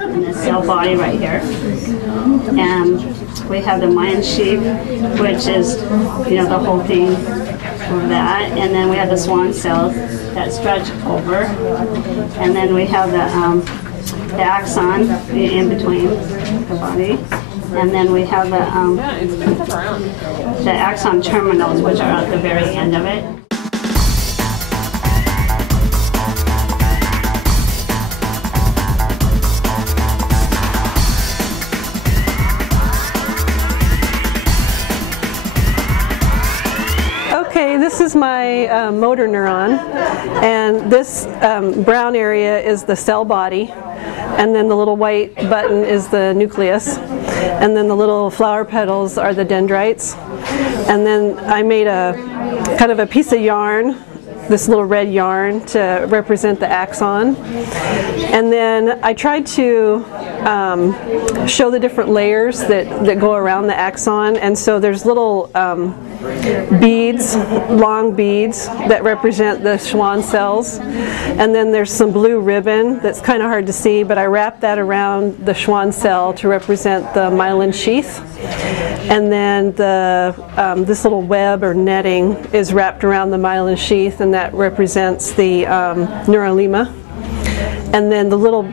and the cell body right here. And we have the myelin sheath, which is, the whole thing of that. And then we have the Schwann cells that stretch over. And then we have the axon in between the body. And then we have the axon terminals, which are at the very end of it. Okay, this is my motor neuron, and this brown area is the cell body, and then the little white button is the nucleus, and then the little flower petals are the dendrites. And then I made a kind of a piece of yarn, this little red yarn, to represent the axon. And then I tried to show the different layers that go around the axon, and so there's little beads, long beads that represent the Schwann cells, and then there's some blue ribbon that's kind of hard to see, but I wrapped that around the Schwann cell to represent the myelin sheath, and then this little web or netting is wrapped around the myelin sheath, and that represents the neurolema. And then the little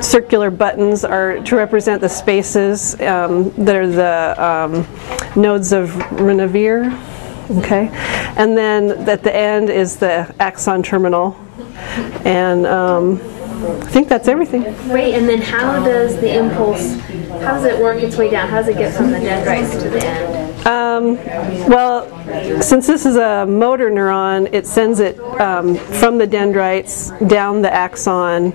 circular buttons are to represent the spaces that are the nodes of Rennevier. Okay, and then at the end is the axon terminal, and I think that's everything. Great. And then how does the impulse? How does it work its way down? How does it get from the dendrites to the end? Well, since this is a motor neuron, it sends it from the dendrites down the axon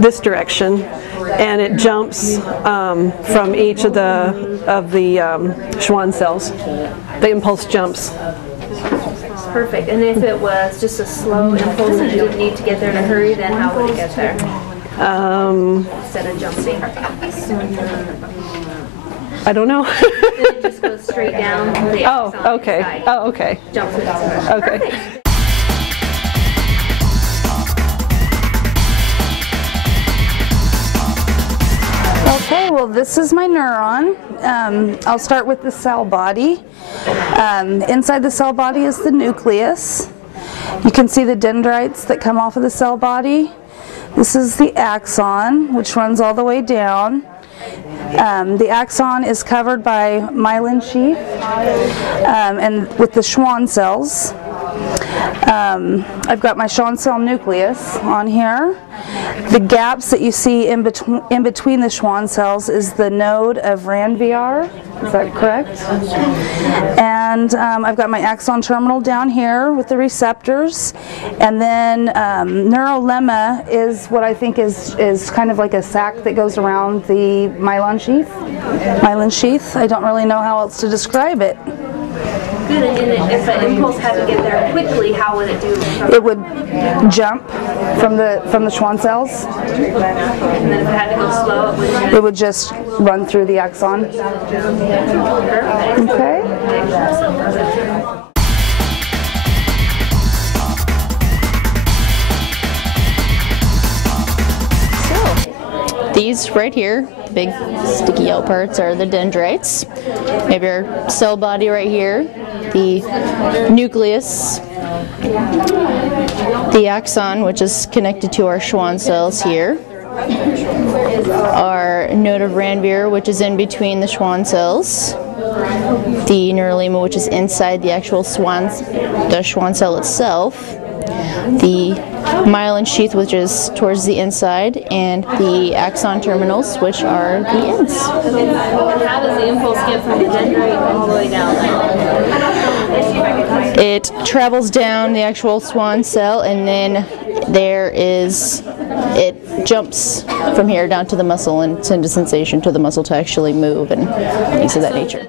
this direction, and it jumps from each of the Schwann cells. The impulse jumps. Perfect. And if it was just a slow impulse and you didn't need to get there in a hurry, then how would it get there? Instead of jumping. I don't know. It just goes straight down the axon. Oh, okay. Side. Oh, okay. Jumps to the side. Okay. Perfect. Okay, well, this is my neuron. I'll start with the cell body. Inside the cell body is the nucleus. You can see the dendrites that come off of the cell body. This is the axon, which runs all the way down. The axon is covered by myelin sheath and with the Schwann cells. I've got my Schwann cell nucleus on here. The gaps that you see in between the Schwann cells is the node of Ranvier. Is that correct? And I've got my axon terminal down here with the receptors. And then neurolemma is what I think is kind of like a sac that goes around the myelin sheath. I don't really know how else to describe it. Good. And if an impulse had to get there quickly, how would it do? It would jump from the Schwann cells. And then if it had to go slow, it would just run through the axon. Perfect. Okay. These right here, the big sticky yellow parts, are the dendrites. We have your cell body right here, the nucleus, the axon, which is connected to our Schwann cells here, our node of Ranvier, which is in between the Schwann cells, the neurolema, which is inside the actual Schwann cell itself, the myelin sheath, which is towards the inside, and the axon terminals, which are the ends. And how does the impulse get from the dendrite all the way down? It travels down the actual Schwann cell, and then it jumps from here down to the muscle and sends a sensation to the muscle to actually move and things of that nature.